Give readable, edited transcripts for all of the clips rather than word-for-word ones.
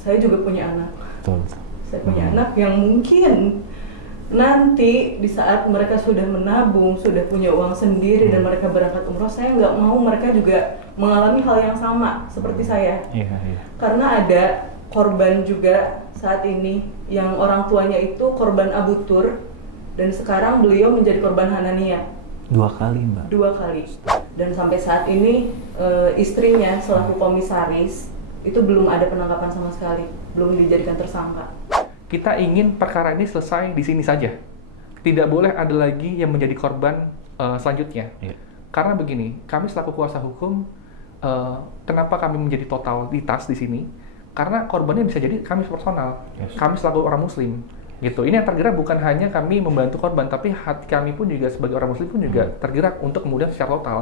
saya juga punya anak. Betul. Saya punya anak yang mungkin nanti di saat mereka sudah menabung, sudah punya uang sendiri dan mereka berangkat umroh, saya nggak mau mereka juga mengalami hal yang sama seperti saya. Iya. Karena ada korban juga saat ini yang orang tuanya itu korban Abu Tur dan sekarang beliau menjadi korban Hanania. 2 kali, Mbak. 2 kali. Dan sampai saat ini istrinya selaku komisaris itu belum ada penangkapan sama sekali, belum dijadikan tersangka. Kita ingin perkara ini selesai di sini saja. Tidak boleh ada lagi yang menjadi korban selanjutnya. Iya. Karena begini, kami selaku kuasa hukum, kenapa kami menjadi totalitas di sini? Karena korbannya bisa jadi kami personal, kami selaku orang Muslim. Gitu. Ini yang tergerak bukan hanya kami membantu korban, tapi hati kami pun juga sebagai orang Muslim pun juga tergerak untuk kemudian secara total.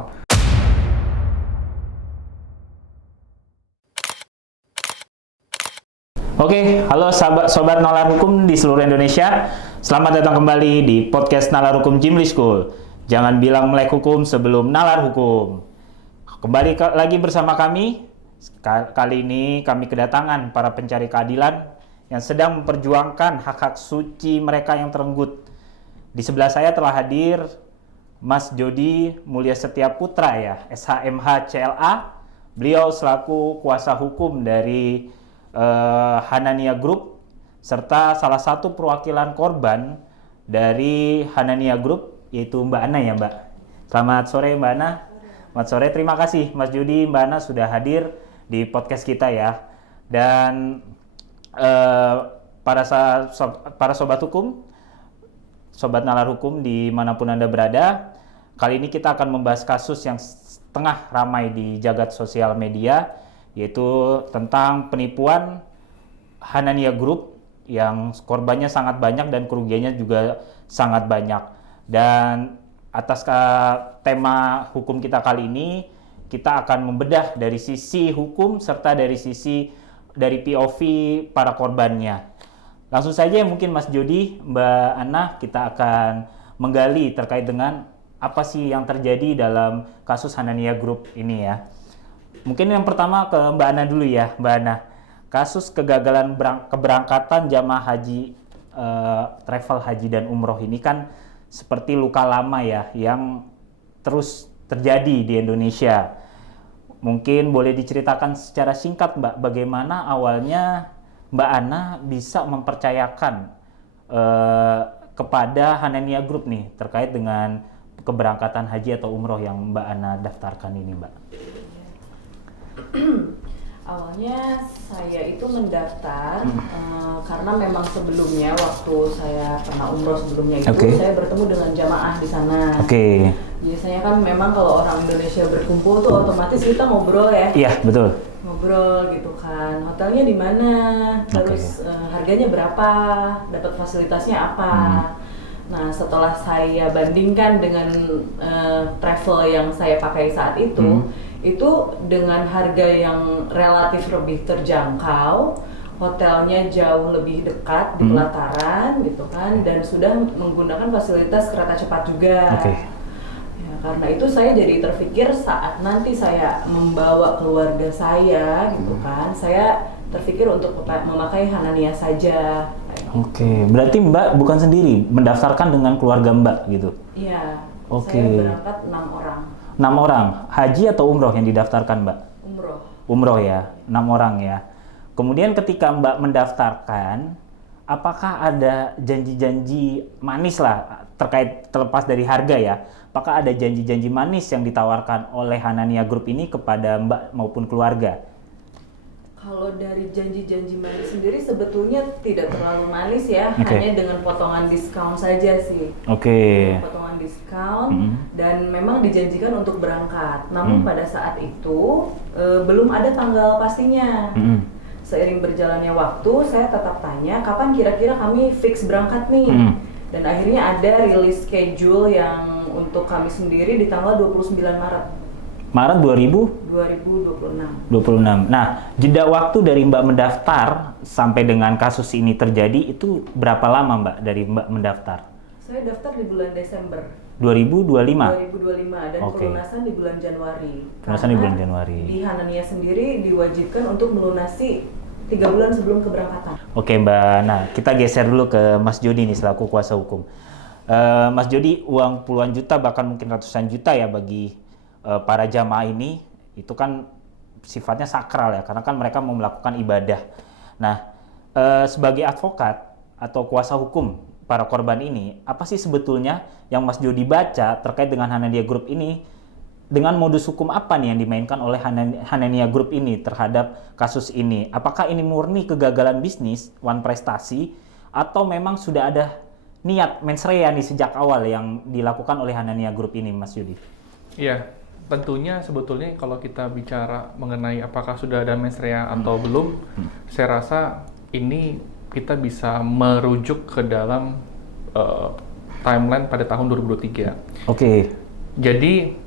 Oke, halo sobat Nalar Hukum di seluruh Indonesia. Selamat datang kembali di podcast Nalar Hukum Jimli School. Jangan bilang melek hukum sebelum nalar hukum. Kembali lagi bersama kami. Kali ini kami kedatangan para pencari keadilan yang sedang memperjuangkan hak-hak suci mereka yang terenggut. Di sebelah saya telah hadir Mas Jody Mulya Setia Putra ya, SHMH CLA. Beliau selaku kuasa hukum dari Hanania Group serta salah satu perwakilan korban dari Hanania Group yaitu Mbak Ana ya Mbak. Selamat sore Mbak Ana. Selamat sore, terima kasih Mas Jody, Mbak Ana sudah hadir di podcast kita ya. Dan para sobat hukum, sobat nalar hukum dimanapun Anda berada, kali ini kita akan membahas kasus yang tengah ramai di jagat sosial media, yaitu tentang penipuan Hanania Group yang korbannya sangat banyak dan kerugiannya juga sangat banyak. Dan atas tema hukum kita kali ini, kita akan membedah dari sisi hukum serta dari POV para korbannya. Langsung saja mungkin Mas Jody, Mbak Ana, kita akan menggali terkait dengan apa sih yang terjadi dalam kasus Hanania Group ini ya. Mungkin yang pertama ke Mbak Ana dulu ya, Mbak Ana. Kasus kegagalan keberangkatan jamaah haji, travel haji dan umroh ini kan seperti luka lama ya, yang terus terjadi di Indonesia. Mungkin boleh diceritakan secara singkat Mbak, bagaimana awalnya Mbak Ana bisa mempercayakan kepada Hanania Group nih, terkait dengan keberangkatan haji atau umroh yang Mbak Ana daftarkan ini Mbak. Awalnya saya itu mendaftar karena memang sebelumnya waktu saya pernah umroh sebelumnya itu saya bertemu dengan jamaah di sana. Biasanya kan memang kalau orang Indonesia berkumpul tuh otomatis kita ngobrol ya. Iya, betul. Ngobrol gitu kan. Hotelnya di mana? Terus harganya berapa? Dapat fasilitasnya apa? Nah, setelah saya bandingkan dengan travel yang saya pakai saat itu dengan harga yang relatif lebih terjangkau, hotelnya jauh lebih dekat di pelataran gitu kan, dan sudah menggunakan fasilitas kereta cepat juga. Ya, karena itu saya jadi terpikir saat nanti saya membawa keluarga saya gitu kan, saya terpikir untuk memakai Hanania saja. Berarti Mbak bukan sendiri, mendaftarkan dengan keluarga Mbak gitu? Iya, saya berangkat 6 orang. 6 orang, haji atau umroh yang didaftarkan Mbak? Umroh. Umroh ya, 6 orang ya. Kemudian ketika Mbak mendaftarkan, apakah ada janji-janji manis lah terlepas dari harga ya? Apakah ada janji-janji manis yang ditawarkan oleh Hanania Group ini kepada Mbak maupun keluarga? Kalau dari janji-janji manis sendiri sebetulnya tidak terlalu manis ya, hanya dengan potongan diskon saja sih. Potongan diskon dan memang dijanjikan untuk berangkat. Namun pada saat itu belum ada tanggal pastinya. Seiring berjalannya waktu, saya tetap tanya kapan kira-kira kami fix berangkat nih. Dan akhirnya ada rilis schedule yang untuk kami sendiri di tanggal 29 Maret. Maret 2026. Nah, jeda waktu dari Mbak mendaftar sampai dengan kasus ini terjadi itu berapa lama Mbak dari Mbak mendaftar? Saya daftar di bulan Desember 2025 dan pelunasan di bulan Januari. Pelunasan di bulan Januari. Di Hanania sendiri diwajibkan untuk melunasi 3 bulan sebelum keberangkatan. Oke Mbak, nah kita geser dulu ke Mas Jody nih selaku kuasa hukum. Mas Jody, uang puluhan juta bahkan mungkin ratusan juta ya bagi para jamaah ini, itu kan sifatnya sakral ya, karena kan mereka mau melakukan ibadah. Nah, sebagai advokat atau kuasa hukum para korban ini, apa sih sebetulnya yang Mas Jody baca terkait dengan Hanania Group ini? Dengan modus hukum apa nih yang dimainkan oleh Hanania Group ini terhadap kasus ini? Apakah ini murni kegagalan bisnis, wan prestasi, atau memang sudah ada niat mens rea nih sejak awal yang dilakukan oleh Hanania Group ini, Mas Jody? Iya, tentunya sebetulnya kalau kita bicara mengenai apakah sudah ada mens rea atau belum, saya rasa ini kita bisa merujuk ke dalam timeline pada tahun 2023. Oke. Jadi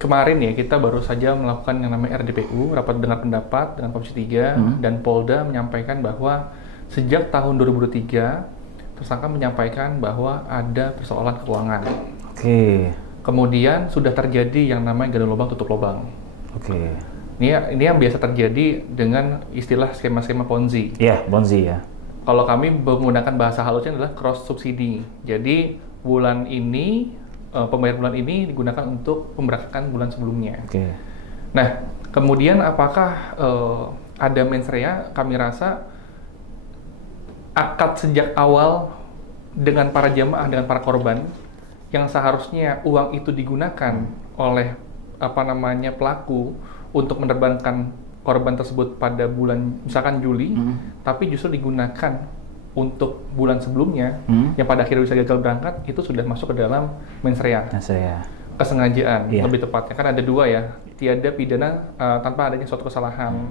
kemarin ya kita baru saja melakukan yang namanya RDPU, rapat dengar pendapat dengan Komisi 3 dan Polda menyampaikan bahwa sejak tahun 2023 tersangka menyampaikan bahwa ada persoalan keuangan. Oke. Kemudian sudah terjadi yang namanya gali lubang tutup lubang. Oke. Ini yang biasa terjadi dengan istilah skema-skema Ponzi. Iya, Ponzi ya. Kalau kami menggunakan bahasa halusnya adalah cross subsidi. Jadi bulan ini pembayaran bulan ini digunakan untuk pemberangkatan bulan sebelumnya. Oke. Nah, kemudian apakah ada mens rea? Kami rasa akad sejak awal dengan para jamaah, dengan para korban, yang seharusnya uang itu digunakan oleh pelaku untuk menerbangkan korban tersebut pada bulan misalkan Juli, tapi justru digunakan untuk bulan sebelumnya yang pada akhirnya bisa gagal berangkat, itu sudah masuk ke dalam mens rea. Kesengajaan, lebih tepatnya. Kan ada dua ya, tiada pidana tanpa adanya suatu kesalahan.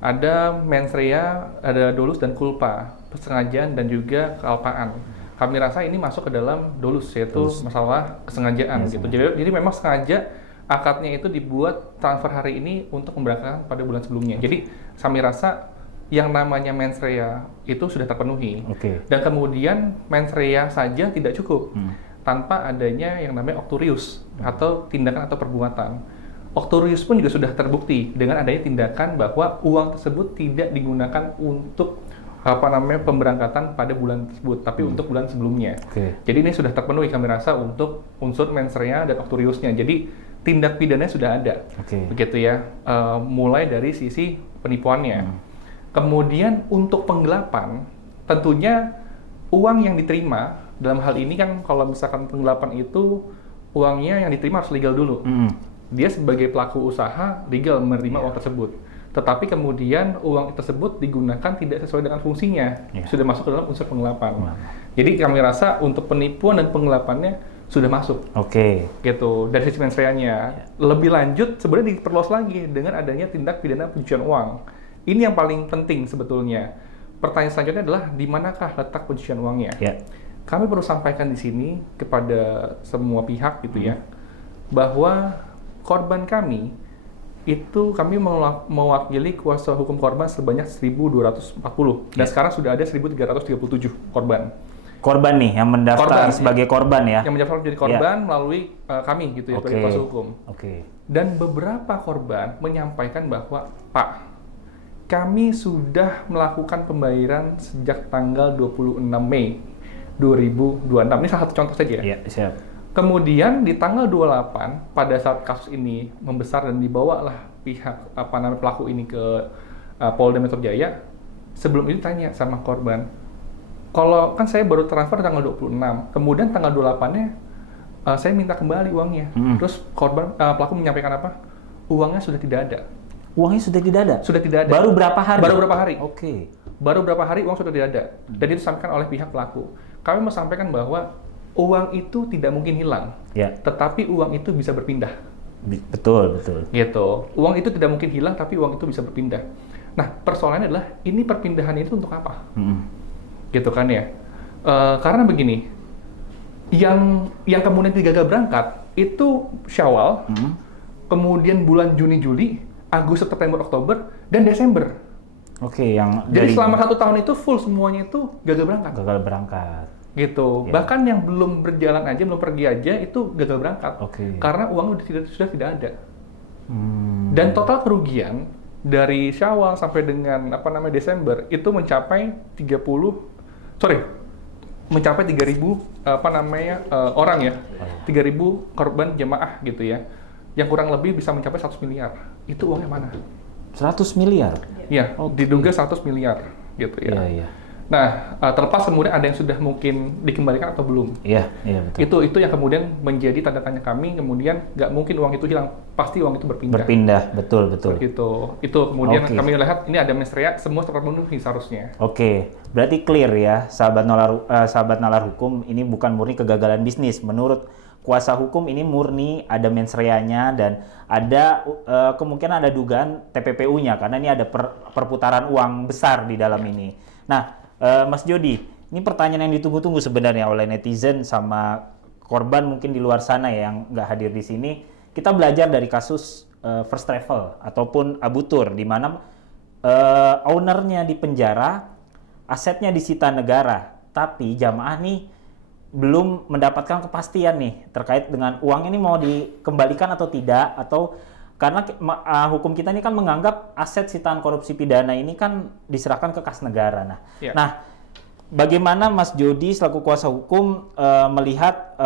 Ada mens rea, ada dolus dan culpa, kesengajaan dan juga kealpaan. Kami rasa ini masuk ke dalam dolus, yaitu masalah kesengajaan gitu. Jadi memang sengaja akadnya itu dibuat transfer hari ini untuk memberangkatkan pada bulan sebelumnya. Jadi kami rasa yang namanya mens rea itu sudah terpenuhi. Dan kemudian mens rea saja tidak cukup tanpa adanya yang namanya octurius atau tindakan atau perbuatan. Octurius pun juga sudah terbukti dengan adanya tindakan bahwa uang tersebut tidak digunakan untuk pemberangkatan pada bulan tersebut, tapi untuk bulan sebelumnya. Jadi ini sudah terpenuhi kami rasa untuk unsur mens rea dan octuriusnya. Jadi tindak pidananya sudah ada, begitu ya. Mulai dari sisi penipuannya. Kemudian untuk penggelapan, tentunya uang yang diterima dalam hal ini kan kalau misalkan penggelapan itu uangnya yang diterima harus legal dulu. Dia sebagai pelaku usaha legal menerima uang tersebut. Tetapi kemudian uang tersebut digunakan tidak sesuai dengan fungsinya, sudah masuk ke dalam unsur penggelapan. Jadi kami rasa untuk penipuan dan penggelapannya sudah masuk. Gitu. Dari sisi mens rea-nya. Lebih lanjut sebenarnya diperluas lagi dengan adanya tindak pidana pencucian uang. Ini yang paling penting sebetulnya. Pertanyaan selanjutnya adalah di manakah letak pencucian uangnya? Kami perlu sampaikan di sini kepada semua pihak gitu ya, bahwa korban kami itu kami mewakili kuasa hukum korban sebanyak 1.240 dan sekarang sudah ada 1.337 korban. Korban nih yang mendaftar sebagai korban ya? Yang mendaftar menjadi korban melalui kami gitu ya, sebagai kuasa hukum. Dan beberapa korban menyampaikan bahwa Pak, kami sudah melakukan pembayaran sejak tanggal 26 Mei 2026. Ini salah satu contoh saja ya. Siap. Kemudian di tanggal 28 pada saat kasus ini membesar dan dibawalah pihak pelaku ini ke Polda Metro Jaya, sebelum itu tanya sama korban, kalau kan saya baru transfer tanggal 26, kemudian tanggal 28-nya saya minta kembali uangnya. Terus pelaku menyampaikan apa? Uangnya sudah tidak ada. Uangnya sudah tidak ada? Sudah tidak ada. Baru berapa hari? Baru berapa hari. Baru berapa hari uang sudah tidak ada. Dan itu disampaikan oleh pihak pelaku. Kami mau sampaikan bahwa uang itu tidak mungkin hilang. Tetapi uang itu bisa berpindah. Betul. Gitu. Uang itu tidak mungkin hilang, tapi uang itu bisa berpindah. Nah, persoalannya adalah, ini perpindahan itu untuk apa? Gitu kan ya. Karena begini, yang kemudian gagal berangkat, itu Syawal, kemudian bulan Juni, Juli, Agustus, September, Oktober, dan Desember. Jadi selama 1 tahun itu full semuanya itu gagal berangkat. Gitu. Bahkan yang belum berjalan aja, belum pergi aja itu gagal berangkat. Karena uang sudah tidak ada. Dan total kerugian dari Syawal sampai dengan Desember itu mencapai 3.000 orang ya, 3.000 korban jamaah gitu ya, yang kurang lebih bisa mencapai 100 miliar. Itu uangnya mana? 100 miliar? Iya, diduga 100 miliar gitu ya. Iya. Nah, terlepas kemudian ada yang sudah mungkin dikembalikan atau belum. Iya betul. Itu yang kemudian menjadi tanda tanya kami, kemudian nggak mungkin uang itu hilang, pasti uang itu berpindah. Betul. Gitu. Itu kemudian kami lihat ini ada mensrea, semua terpenuhi seharusnya. Oke, berarti clear ya, sahabat nalar hukum, ini bukan murni kegagalan bisnis. Menurut kuasa hukum ini murni ada mensreanya dan ada kemungkinan ada dugaan TPPU-nya karena ini ada perputaran uang besar di dalam ini. Nah, Mas Jody, ini pertanyaan yang ditunggu-tunggu sebenarnya oleh netizen sama korban mungkin di luar sana ya yang nggak hadir di sini. Kita belajar dari kasus First Travel ataupun Abu Tur, di mana ownernya di penjara, asetnya disita negara, tapi jamaah nih belum mendapatkan kepastian nih terkait dengan uang ini mau dikembalikan atau tidak, atau karena hukum kita ini kan menganggap aset sitaan korupsi pidana ini kan diserahkan ke kas negara. Nah, bagaimana Mas Jody selaku kuasa hukum melihat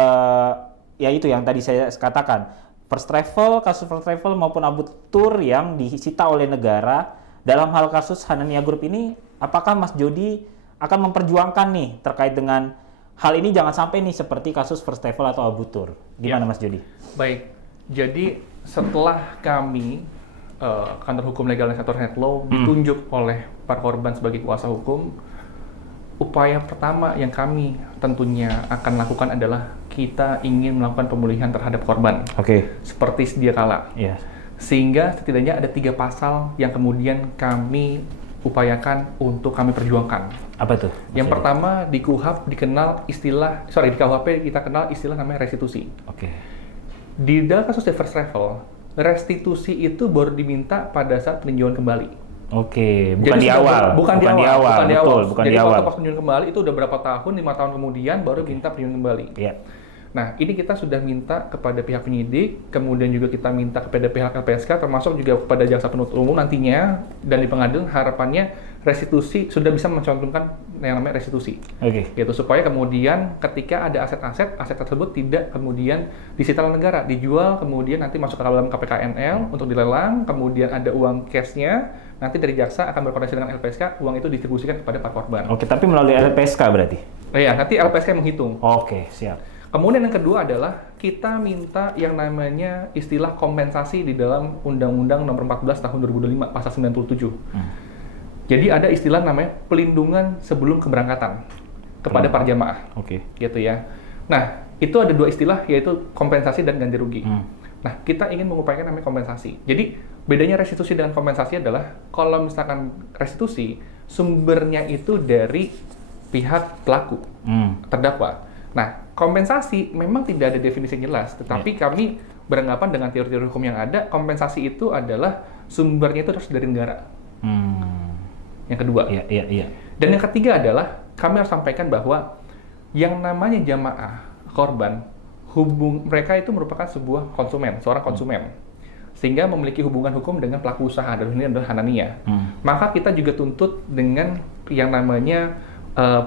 ya itu yang tadi saya katakan, kasus First Travel maupun Abu Tur yang disita oleh negara dalam hal kasus Hanania Group ini, apakah Mas Jody akan memperjuangkan nih terkait dengan hal ini jangan sampai nih seperti kasus First Travel atau Abu Tur? Gimana Mas Jody? Baik, jadi setelah kami kantor hukum legal dan sektor net law ditunjuk oleh para korban sebagai kuasa hukum, upaya pertama yang kami tentunya akan lakukan adalah kita ingin melakukan pemulihan terhadap korban. Seperti sedia kala. Sehingga setidaknya ada 3 pasal yang kemudian kami upayakan untuk kami perjuangkan. Apa tuh? Yang pertama, di KUHP dikenal istilah, di KUHP kita kenal istilah namanya restitusi. Di dalam kasus First Travel, restitusi itu baru diminta pada saat peninjauan kembali. Bukan di awal. Jadi waktu pas peninjauan kembali itu udah berapa tahun, 5 tahun kemudian baru minta peninjauan kembali. Nah, ini kita sudah minta kepada pihak penyidik, kemudian juga kita minta kepada pihak LPSK, termasuk juga kepada jaksa penuntut umum nantinya, dan di pengadilan harapannya restitusi sudah bisa mencantumkan yang namanya restitusi. Gitu, supaya kemudian ketika ada aset tersebut tidak kemudian disita oleh negara, dijual, kemudian nanti masuk ke dalam KPKNL untuk dilelang, kemudian ada uang cashnya, nanti dari jaksa akan berkoordinasi dengan LPSK, uang itu distribusikan kepada para korban. Tapi melalui LPSK berarti? Iya, nanti LPSK menghitung. Siap. Kemudian yang kedua adalah kita minta yang namanya istilah kompensasi di dalam Undang-Undang Nomor 14 Tahun 2005 Pasal 97. Jadi ada istilah namanya pelindungan sebelum keberangkatan kepada para jamaah. Gitu ya. Nah, itu ada 2 istilah, yaitu kompensasi dan ganti rugi. Nah, kita ingin mengupayakan namanya kompensasi. Jadi bedanya restitusi dengan kompensasi adalah kalau misalkan restitusi sumbernya itu dari pihak pelaku, terdakwa. Nah, kompensasi memang tidak ada definisi yang jelas, tetapi kami beranggapan dengan teori-teori hukum yang ada, kompensasi itu adalah sumbernya itu harus dari negara. Yang kedua. Dan yang ketiga adalah kami harus sampaikan bahwa yang namanya jamaah korban, mereka itu merupakan seorang konsumen, sehingga memiliki hubungan hukum dengan pelaku usaha, dan ini adalah Hanania. Maka kita juga tuntut dengan yang namanya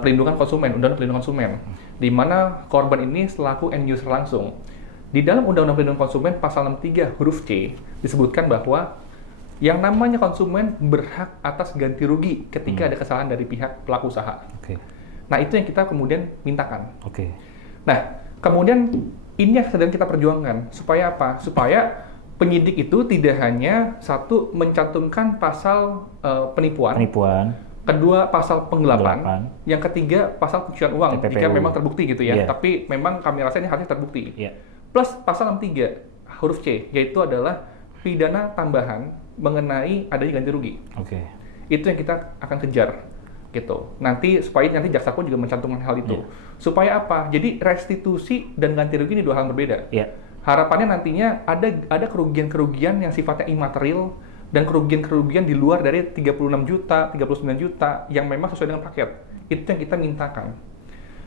pelindungan konsumen, Undang-Undang Pelindungan Konsumen, di mana korban ini selaku end user langsung. Di dalam Undang-Undang Pelindungan Konsumen pasal 63 huruf C disebutkan bahwa yang namanya konsumen berhak atas ganti rugi ketika ada kesalahan dari pihak pelaku usaha. Nah, itu yang kita kemudian mintakan. Nah, kemudian ini yang sedang kita perjuangkan. Supaya apa? Supaya penyidik itu tidak hanya satu mencantumkan pasal penipuan. Kedua, pasal penggelapan. Yang ketiga, pasal pencucian uang, TPPU. Jika memang terbukti gitu ya. Tapi memang kami rasa ini harusnya terbukti. Plus pasal 63 huruf C, yaitu adalah pidana tambahan mengenai adanya ganti rugi. Itu yang kita akan kejar. Gitu. Supaya nanti jaksa pun juga mencantumkan hal itu. Supaya apa? Jadi restitusi dan ganti rugi ini 2 hal berbeda. Harapannya nantinya ada kerugian-kerugian yang sifatnya imaterial, dan kerugian-kerugian di luar dari 36 juta, 39 juta yang memang sesuai dengan paket. Itu yang kita mintakan.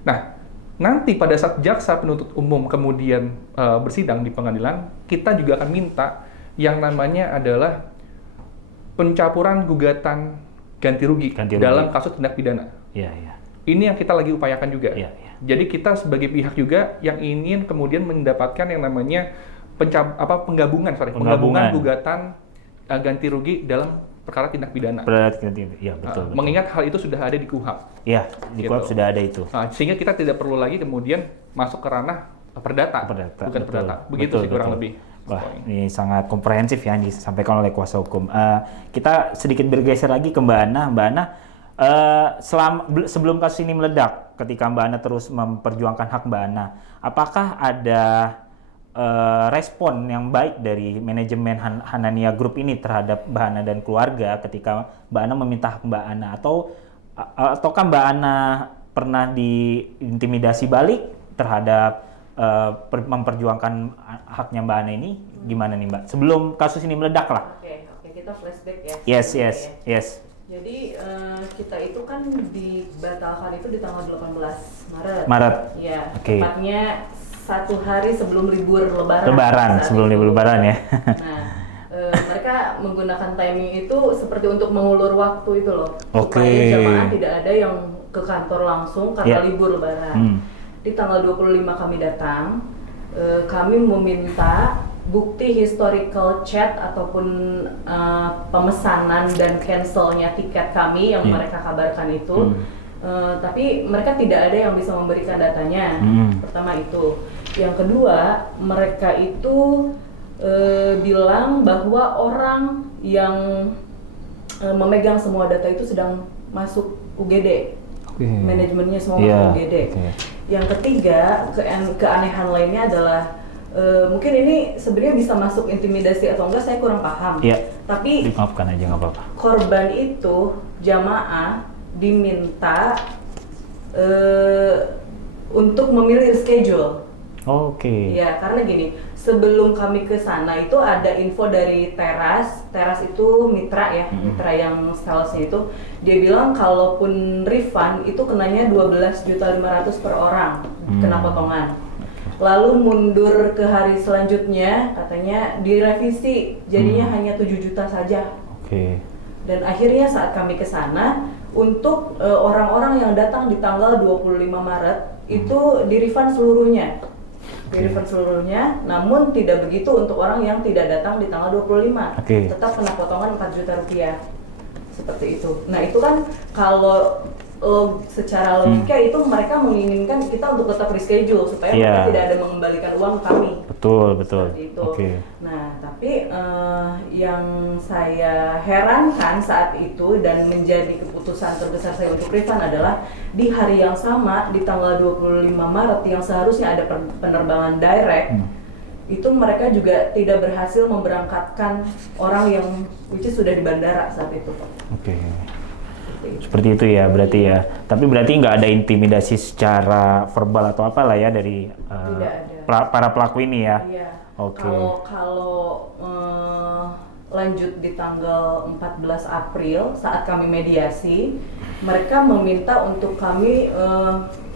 Nah, nanti pada saat jaksa penuntut umum kemudian bersidang di pengadilan, kita juga akan minta yang namanya adalah pencampuran gugatan ganti rugi dalam kasus tindak pidana. Iya, iya. Ini yang kita lagi upayakan juga. Iya, iya. Jadi kita sebagai pihak juga yang ingin kemudian mendapatkan yang namanya penggabungan gugatan ganti rugi dalam perkara tindak pidana. Iya, betul. Mengingat hal itu sudah ada di KUHP. Iya, di KUHP sudah ada itu. Sehingga kita tidak perlu lagi kemudian masuk ke ranah perdata. Bukan perdata. Begitu sih kurang lebih. Wah, ini sangat komprehensif ya yang disampaikan oleh kuasa hukum. Kita sedikit bergeser lagi ke Mbak Ana. Mbak Ana, sebelum kasus ini meledak, ketika Mbak Ana terus memperjuangkan hak Mbak Ana, apakah ada respon yang baik dari manajemen Hanania Group ini terhadap Mbak Ana dan keluarga ketika Mbak Ana meminta hak Mbak Ana, ataukah Mbak Ana pernah diintimidasi balik terhadap memperjuangkan haknya Mbak Ana ini? Gimana nih Mbak? Sebelum kasus ini meledak lah. Oke, kita flashback ya. Yes. Jadi kita itu kan dibatalkan itu di tanggal 18 Maret. Ya, Oke. tepatnya 1 hari sebelum libur Lebaran. Sebelum libur Lebaran ya. Nah, mereka menggunakan timing itu seperti untuk mengulur waktu itu loh. Oke. Supaya jamaah tidak ada yang ke kantor langsung karena libur Lebaran. Di tanggal 25 kami datang, kami meminta bukti historical chat ataupun pemesanan dan cancelnya tiket kami yang mereka kabarkan itu. Tapi mereka tidak ada yang bisa memberikan datanya. Pertama itu. Yang kedua, mereka itu bilang bahwa orang yang memegang semua data itu sedang masuk UGD. Manajemennya semua masuk UGD. Yang ketiga, keanehan lainnya adalah mungkin ini sebenarnya bisa masuk intimidasi atau enggak, saya kurang paham. Tapi dimaafkan aja, nggak apa-apa. Korban itu jamaah diminta untuk memilih schedule. Ya, karena gini, sebelum kami ke sana itu ada info dari Teras itu mitra ya, mitra yang salesnya itu, dia bilang kalaupun refund itu kenanya 12.500.000 per orang, kena potongan. Lalu mundur ke hari selanjutnya, katanya direvisi, jadinya hanya 7 juta saja. Dan akhirnya saat kami ke sana, untuk orang-orang yang datang di tanggal 25 Maret, itu di-refund seluruhnya. Namun tidak begitu untuk orang yang tidak datang di tanggal 25. Tetap kena potongan 4 juta rupiah. Seperti itu. Nah, itu kan kalau secara logika itu mereka menginginkan kita untuk tetap reschedule supaya mereka tidak ada mengembalikan uang kami. Betul. Seperti itu. Nah, tapi yang saya herankan saat itu dan menjadi keputusan terbesar saya untuk refund adalah di hari yang sama, di tanggal 25 Maret yang seharusnya ada penerbangan direct, itu mereka juga tidak berhasil memberangkatkan orang yang which is sudah di bandara saat itu. Seperti itu ya berarti ya. Tapi berarti nggak ada intimidasi secara verbal atau apalah ya dari para pelaku ini ya. Iya. Kalau lanjut di tanggal 14 April saat kami mediasi, mereka meminta untuk kami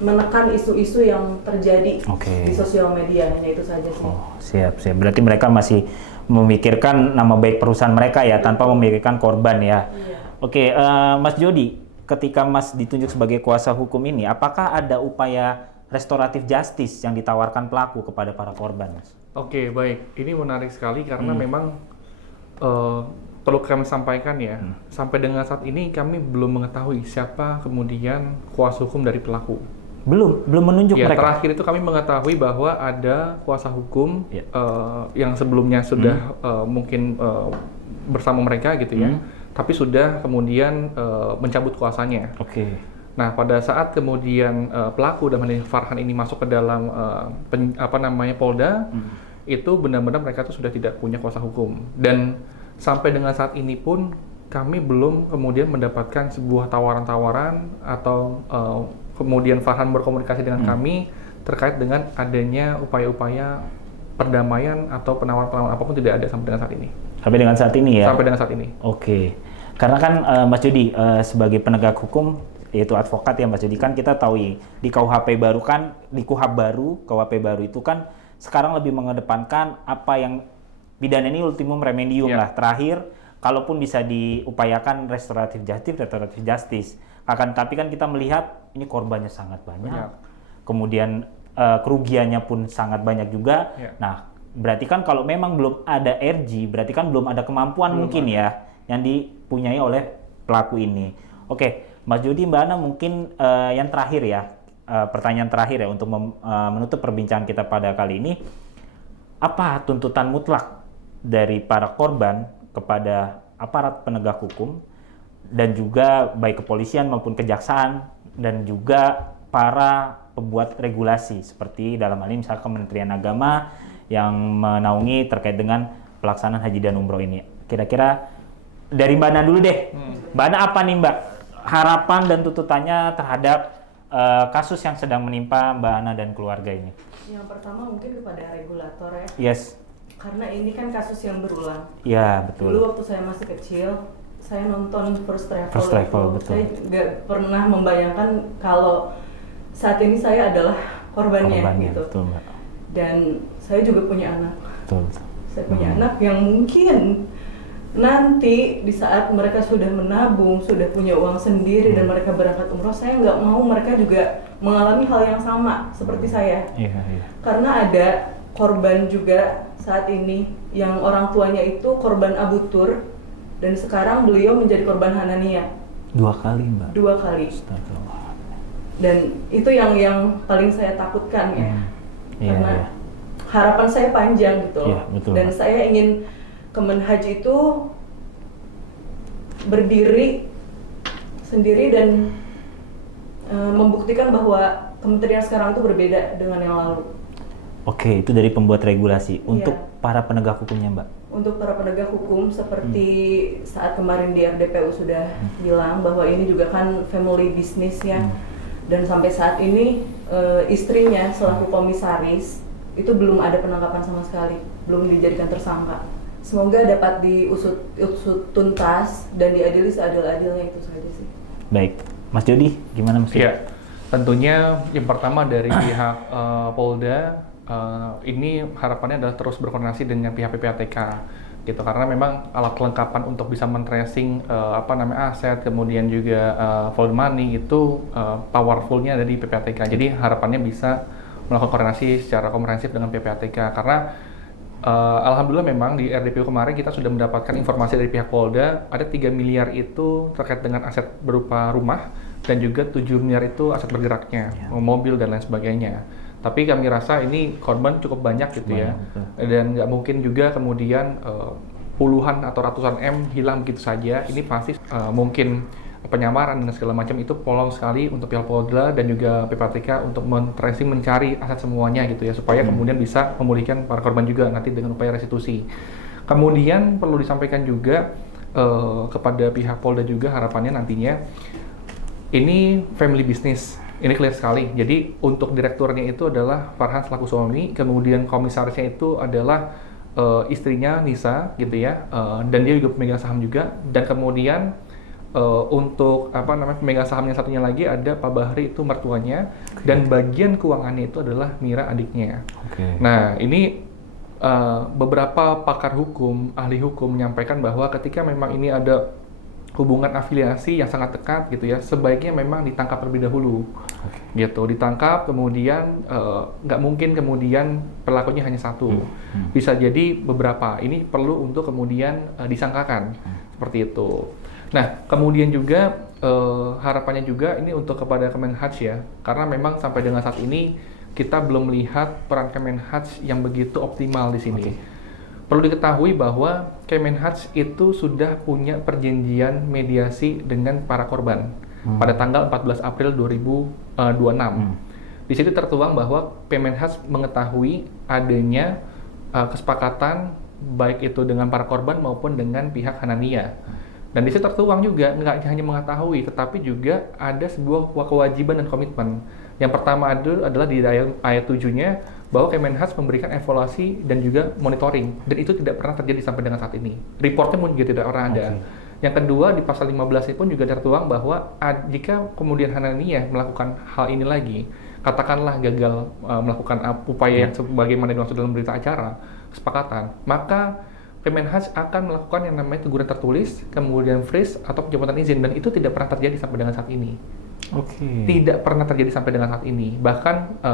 menekan isu-isu yang terjadi di sosial media, hanya itu saja sih. Siap. Berarti mereka masih memikirkan nama baik perusahaan mereka ya, tanpa memikirkan korban ya. Mas Jody, ketika Mas ditunjuk sebagai kuasa hukum ini, apakah ada upaya restoratif justice yang ditawarkan pelaku kepada para korban, Mas? Baik. Ini menarik sekali karena memang perlu kami sampaikan ya, sampai dengan saat ini kami belum mengetahui siapa kemudian kuasa hukum dari pelaku. Belum menunjuk mereka? Terakhir itu kami mengetahui bahwa ada kuasa hukum yang sebelumnya sudah mungkin bersama mereka gitu ya. Tapi sudah kemudian mencabut kuasanya. Nah, pada saat kemudian pelaku dan Farhan ini masuk ke dalam Polda, itu benar-benar mereka tuh sudah tidak punya kuasa hukum. Dan sampai dengan saat ini pun kami belum kemudian mendapatkan sebuah tawaran-tawaran atau kemudian Farhan berkomunikasi dengan kami terkait dengan adanya upaya-upaya perdamaian atau penawaran-penawaran apapun tidak ada sampai dengan saat ini. Sampai dengan saat ini ya? Sampai dengan saat ini. Karena kan Mas Jody sebagai penegak hukum, yaitu advokat ya Mas Jody, kan kita tahu di KUHP baru kan, di KUHP baru itu kan sekarang lebih mengedepankan apa yang pidana ini ultimum remedium lah. Terakhir kalaupun bisa diupayakan restoratif justice. Akan tapi kan kita melihat ini korbannya sangat banyak. Kemudian kerugiannya pun sangat banyak juga. Nah, berarti kan kalau memang belum ada RG, berarti kan belum ada kemampuan mungkin ya yang dipunyai oleh pelaku ini. Oke, Mas Jody, Mbak Ana, mungkin yang terakhir ya, pertanyaan terakhir ya untuk menutup perbincangan kita pada kali ini. Apa tuntutan mutlak dari para korban kepada aparat penegak hukum dan juga baik kepolisian maupun kejaksaan dan juga para pembuat regulasi seperti dalam hal ini misalkan Kementerian Agama yang menaungi terkait dengan pelaksanaan haji dan umroh ini. Kira-kira dari Mbak Ana dulu deh. Mbak Ana, apa nih Mbak harapan dan tuntutannya terhadap kasus yang sedang menimpa Mbak Ana dan keluarga ini? Yang pertama mungkin kepada regulator ya. Yes. Karena ini kan kasus yang berulang. Ya, betul. Dulu waktu saya masih kecil, saya nonton First Travel, betul. Saya nggak pernah membayangkan kalau saat ini saya adalah korbannya gitu. Betul, Mbak. Dan saya juga punya anak. Betul. Saya punya anak yang mungkin nanti di saat mereka sudah menabung, sudah punya uang sendiri dan mereka berangkat umroh, saya nggak mau mereka juga mengalami hal yang sama seperti saya. Iya. Karena ada korban juga saat ini yang orang tuanya itu korban Abu Tur dan sekarang beliau menjadi korban Hanania. 2 kali, Mbak. 2 kali. Astagfirullah. Dan itu yang paling saya takutkan ya. Karena harapan saya panjang gitu. Iya, betul, dan Mbak. saya ingin Kemenhaj itu berdiri sendiri dan membuktikan bahwa kementerian sekarang itu berbeda dengan yang lalu. Oke, itu dari pembuat regulasi. Untuk para penegak hukumnya, Mbak? Untuk para penegak hukum, seperti saat kemarin di RDPU sudah bilang bahwa ini juga kan family business ya. Dan sampai saat ini istrinya selaku komisaris itu belum ada penangkapan sama sekali, belum dijadikan tersangka. Semoga dapat diusut tuntas dan diadili seadil-adilnya, itu saja sih. Baik, Mas Jody, gimana Mas? Iya, tentunya yang pertama dari pihak Polda, ini harapannya adalah terus berkoordinasi dengan pihak PPATK gitu, karena memang alat kelengkapan untuk bisa men-tracing aset, kemudian juga follow money itu powerfulnya ada di PPATK. Jadi harapannya bisa melakukan koordinasi secara komprehensif dengan PPATK, karena alhamdulillah memang di RDPU kemarin kita sudah mendapatkan informasi dari pihak Polda ada 3 miliar itu terkait dengan aset berupa rumah dan juga 7 miliar itu aset bergeraknya, mobil dan lain sebagainya. Tapi kami rasa ini korban cukup banyak gitu ya, dan nggak mungkin juga kemudian puluhan atau ratusan M hilang begitu saja. Ini pasti mungkin penyamaran dan segala macam, itu polong sekali untuk pihak Polda dan juga PPATK untuk men-tracing, mencari aset semuanya gitu ya, supaya kemudian bisa memulihkan para korban juga nanti dengan upaya restitusi. Kemudian perlu disampaikan juga kepada pihak Polda juga harapannya nantinya ini family business. Ini clear sekali. Jadi untuk direkturnya itu adalah Farhan selaku suami, kemudian komisarisnya itu adalah istrinya Nisa gitu ya, dan dia juga pemegang saham juga. Dan kemudian untuk pemegang saham yang satunya lagi ada Pak Bahri, itu mertuanya, dan bagian keuangannya itu adalah Mira, adiknya. Nah ini beberapa pakar hukum, ahli hukum menyampaikan bahwa ketika memang ini ada hubungan afiliasi yang sangat dekat gitu ya, sebaiknya memang ditangkap terlebih dahulu, gitu. Ditangkap kemudian nggak mungkin kemudian pelakunya hanya satu, bisa jadi beberapa. Ini perlu untuk kemudian disangkakan seperti itu. Nah kemudian juga harapannya juga ini untuk kepada Kemenhaj ya, karena memang sampai dengan saat ini kita belum melihat peran Kemenhaj yang begitu optimal di sini. Perlu diketahui bahwa Kemenhaj itu sudah punya perjanjian mediasi dengan para korban pada tanggal 14 April 2026. Di situ tertuang bahwa Kemenhaj mengetahui adanya kesepakatan baik itu dengan para korban maupun dengan pihak Hanania. Dan di situ tertuang juga nggak hanya mengetahui, tetapi juga ada sebuah kewajiban dan komitmen. Yang pertama adalah di ayat 7-nya bahwa Kemenhaj memberikan evaluasi dan juga monitoring, dan itu tidak pernah terjadi sampai dengan saat ini. Reportnya pun juga tidak pernah ada. Yang kedua, di pasal 15 pun juga tertuang bahwa jika kemudian Hanania melakukan hal ini lagi, katakanlah gagal melakukan upaya yang sebagaimana dimaksud dalam berita acara kesepakatan, maka Kemenhaj akan melakukan yang namanya teguran tertulis, kemudian freeze atau pencabutan izin, dan itu tidak pernah terjadi sampai dengan saat ini. Tidak pernah terjadi sampai dengan saat ini. Bahkan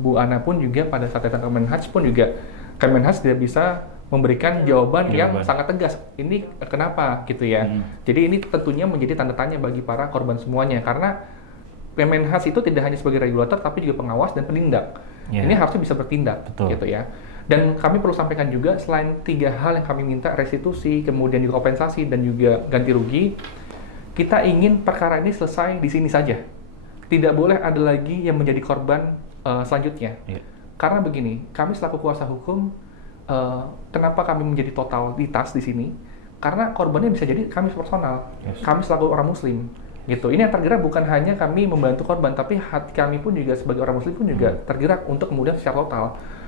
Bu Ana pun juga pada saat datang ke Kemenhaj pun juga Kemenhaj tidak bisa memberikan jawaban yang sangat tegas. Ini kenapa gitu ya. Jadi ini tentunya menjadi tanda tanya bagi para korban semuanya, karena Kemenhaj itu tidak hanya sebagai regulator tapi juga pengawas dan penindak. Ini harusnya bisa bertindak. Betul. Gitu ya. Dan kami perlu sampaikan juga, selain 3 hal yang kami minta, restitusi, kemudian juga kompensasi, dan juga ganti rugi, kita ingin perkara ini selesai di sini saja. Tidak boleh ada lagi yang menjadi korban selanjutnya. Karena begini, kami selaku kuasa hukum, kenapa kami menjadi totalitas di sini? Karena korbannya bisa jadi kami personal, kami selaku orang muslim. Gitu. Ini yang tergerak bukan hanya kami membantu korban, tapi hati kami pun juga sebagai orang muslim pun juga tergerak untuk kemudian secara total.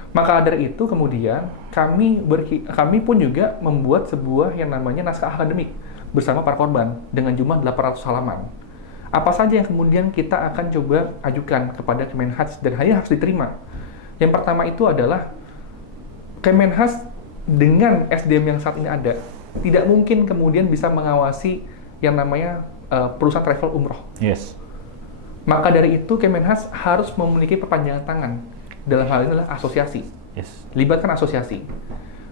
Maka dari itu kemudian kami pun juga membuat sebuah yang namanya naskah akademik bersama para korban dengan jumlah 800 halaman. Apa saja yang kemudian kita akan coba ajukan kepada Kemenhaj dan hanya harus diterima. Yang pertama itu adalah Kemenhaj dengan SDM yang saat ini ada tidak mungkin kemudian bisa mengawasi yang namanya perusahaan travel umroh. Maka dari itu Kemenhaj harus memiliki perpanjangan tangan. Dalam hal ini adalah asosiasi. Libatkan asosiasi.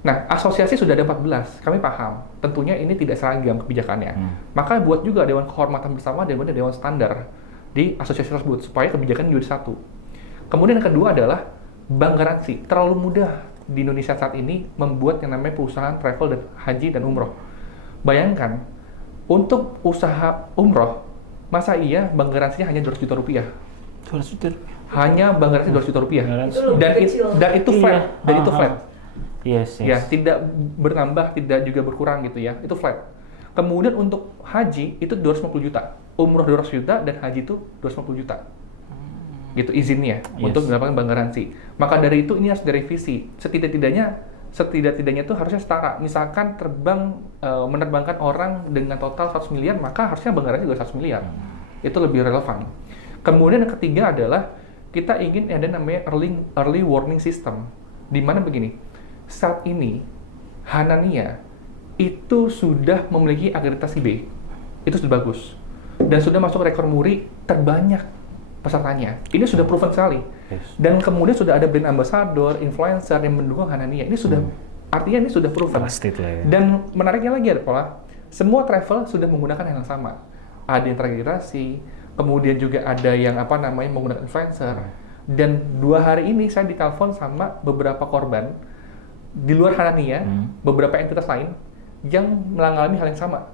Nah, asosiasi sudah ada 14, kami paham. Tentunya ini tidak seragam kebijakannya. Maka buat juga Dewan Kehormatan Bersama dan Dewan Standar di asosiasi tersebut, supaya kebijakan jadi satu. Kemudian yang kedua adalah bank garansi. Terlalu mudah di Indonesia saat ini membuat yang namanya perusahaan travel dan haji dan umroh. Bayangkan, untuk usaha umroh, masa iya bank garansinya hanya 200 juta rupiah? 200 juta. Hanya bank garansi 200 juta rupiah. Dan itu flat. Dan itu flat. Ya, tidak bertambah, tidak juga berkurang gitu ya. Itu flat. Kemudian untuk haji itu 250 juta. Umroh 200 juta dan haji itu 250 juta. Gitu izinnya untuk mendapatkan bank garansi. Maka dari itu ini harus direvisi. Setidak-tidaknya itu harusnya setara. Misalkan menerbangkan orang dengan total 100 miliar, maka harusnya bank garansi juga 100 miliar. Itu lebih relevan. Kemudian yang ketiga adalah kita ingin ada namanya early warning system. Di mana begini, saat ini Hanania itu sudah memiliki akreditasi B. Itu sudah bagus. Dan sudah masuk rekor muri terbanyak pesertanya. Ini sudah proven sekali. Dan kemudian sudah ada brand ambassador, influencer yang mendukung Hanania. Ini sudah artinya ini sudah proven. Dan menariknya lagi adalah semua travel sudah menggunakan hal yang sama. Ada yang terakreditas, kemudian juga ada yang menggunakan influencer. Dan 2 hari ini saya ditelepon sama beberapa korban di luar Hanania, beberapa entitas lain yang mengalami hal yang sama.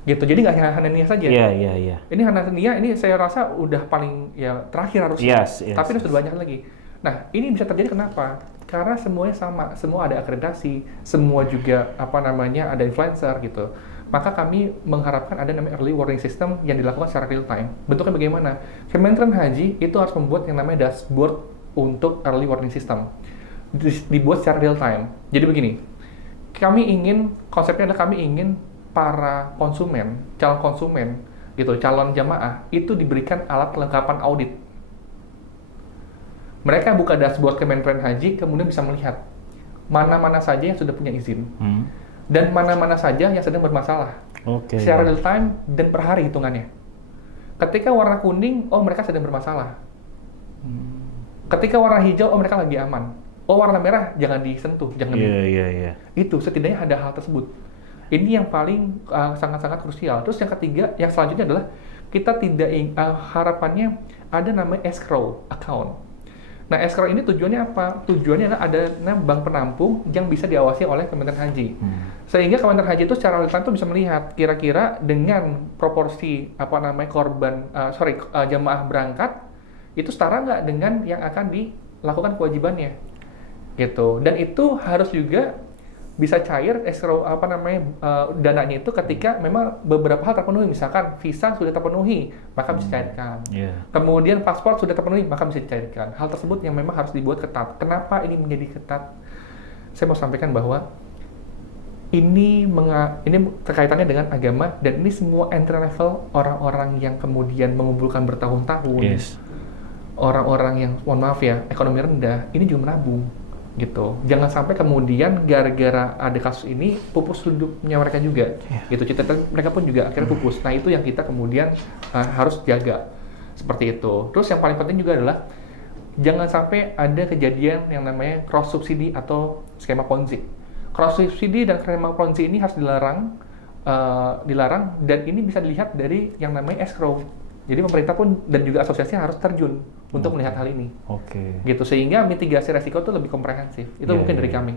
Gitu. Jadi nggak hanya Hanania saja. Ini Hanania ini saya rasa udah paling terakhir harusnya. Tapi sudah banyak lagi. Nah, ini bisa terjadi kenapa? Karena semuanya sama, semua ada akreditasi, semua juga ada influencer gitu. Maka kami mengharapkan ada namanya early warning system yang dilakukan secara real time. Bentuknya bagaimana? Kementerian Haji itu harus membuat yang namanya dashboard untuk early warning system. Dibuat secara real time. Jadi begini, konsepnya adalah kami ingin para calon konsumen, gitu, calon jamaah itu diberikan alat kelengkapan audit. Mereka buka dashboard Kementerian Haji, kemudian bisa melihat mana-mana saja yang sudah punya izin. Dan mana-mana saja yang sedang bermasalah. Secara real time dan per hari hitungannya. Ketika warna kuning, mereka sedang bermasalah. Ketika warna hijau, mereka lagi aman. Warna merah jangan disentuh, jangan. Itu setidaknya ada hal tersebut. Ini yang paling sangat-sangat krusial. Terus yang ketiga, yang selanjutnya adalah kita harapannya ada namanya escrow account. Nah, escrow ini tujuannya apa? Tujuannya adalah ada bank penampung yang bisa diawasi oleh Kementerian Haji. Sehingga Kementerian Haji itu secara real time itu bisa melihat kira-kira dengan proporsi jamaah berangkat itu setara nggak dengan yang akan dilakukan kewajibannya. Gitu. Dan itu harus juga bisa cair escrow dananya itu ketika memang beberapa hal terpenuhi, misalkan visa sudah terpenuhi maka bisa dicairkan. Kemudian paspor sudah terpenuhi maka bisa dicairkan. Hal tersebut yang memang harus dibuat ketat. Kenapa ini menjadi ketat? Saya mau sampaikan bahwa ini terkaitannya dengan agama dan ini semua entry level orang-orang yang kemudian mengumpulkan bertahun-tahun. Orang-orang yang mohon maaf ya ekonomi rendah ini juga menabung. gitu. Jangan sampai kemudian gara-gara ada kasus ini pupus hidupnya mereka juga, gitu. Cita-cita mereka pun juga akhirnya pupus. Nah itu yang kita kemudian harus jaga seperti itu. Terus yang paling penting juga adalah jangan sampai ada kejadian yang namanya cross subsidi atau skema Ponzi. Cross subsidi dan skema Ponzi ini harus dilarang dan ini bisa dilihat dari yang namanya escrow. Jadi pemerintah pun dan juga asosiasi harus terjun untuk melihat hal ini. Gitu sehingga mitigasi resiko itu lebih komprehensif. Itu mungkin dari kami.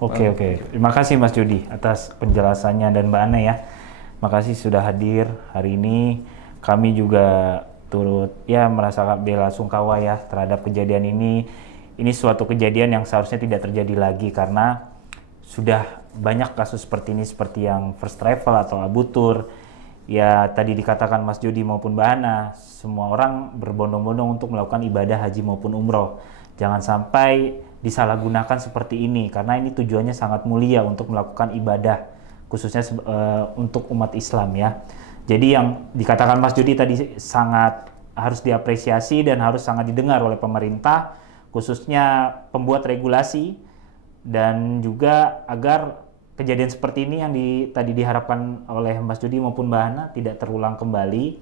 Oke. Terima kasih Mas Jody atas penjelasannya dan Mbak Ana ya. Makasih sudah hadir hari ini. Kami juga turut ya merasakan bela sungkawa ya terhadap kejadian ini. Ini suatu kejadian yang seharusnya tidak terjadi lagi karena sudah banyak kasus seperti ini seperti yang First Travel atau Abu Tur. Ya tadi dikatakan Mas Jody maupun Mbak Ana, semua orang berbondong-bondong untuk melakukan ibadah haji maupun umroh. Jangan sampai disalahgunakan seperti ini karena ini tujuannya sangat mulia untuk melakukan ibadah khususnya untuk umat Islam ya. Jadi yang dikatakan Mas Jody tadi sangat harus diapresiasi dan harus sangat didengar oleh pemerintah khususnya pembuat regulasi dan juga agar kejadian seperti ini yang tadi diharapkan oleh Mas Jody maupun Mbak Ana tidak terulang kembali,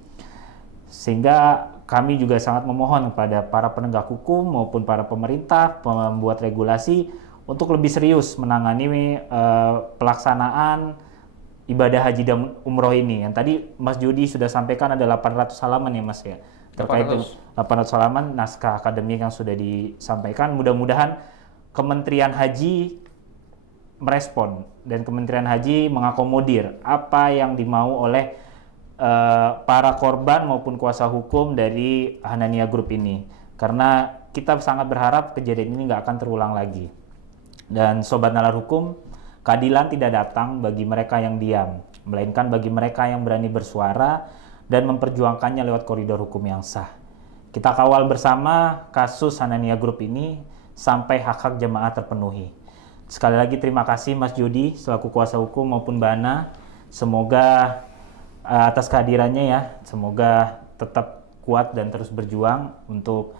sehingga kami juga sangat memohon kepada para penegak hukum maupun para pemerintah pembuat regulasi untuk lebih serius menangani pelaksanaan ibadah haji dan umroh ini. Yang tadi Mas Jody sudah sampaikan ada 800 halaman ya Mas ya, terkait 800 halaman naskah akademik yang sudah disampaikan. Mudah-mudahan Kementerian Haji merespon dan Kementerian Haji mengakomodir apa yang dimau oleh para korban maupun kuasa hukum dari Hanania Group ini, karena kita sangat berharap kejadian ini nggak akan terulang lagi. Dan Sobat Nalar Hukum, keadilan tidak datang bagi mereka yang diam, melainkan bagi mereka yang berani bersuara dan memperjuangkannya lewat koridor hukum yang sah. Kita kawal bersama kasus Hanania Group ini sampai hak-hak jemaah terpenuhi. Sekali lagi terima kasih Mas Jody selaku kuasa hukum maupun Mbak Ana. Semoga atas kehadirannya ya, semoga tetap kuat dan terus berjuang untuk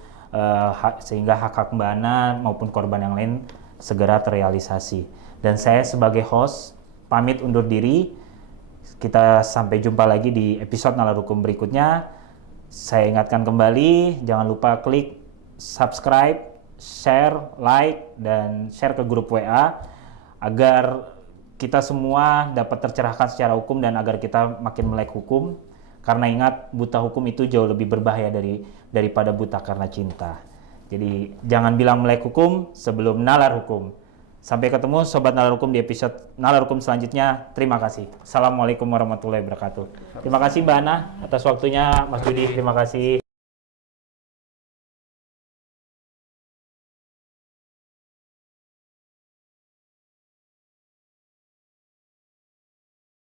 sehingga hak-hak Mbak Ana maupun korban yang lain segera terrealisasi. Dan saya sebagai host pamit undur diri. Kita sampai jumpa lagi di episode Nalar Hukum berikutnya. Saya ingatkan kembali, jangan lupa klik subscribe, share, like, dan share ke grup WA agar kita semua dapat tercerahkan secara hukum dan agar kita makin melek hukum. Karena ingat, buta hukum itu jauh lebih berbahaya daripada buta karena cinta. Jadi jangan bilang melek hukum sebelum nalar hukum. Sampai ketemu Sobat Nalar Hukum di episode Nalar Hukum selanjutnya. Terima kasih. Assalamualaikum warahmatullahi wabarakatuh. Terima kasih Mbak Ana atas waktunya, Mas Jody terima kasih.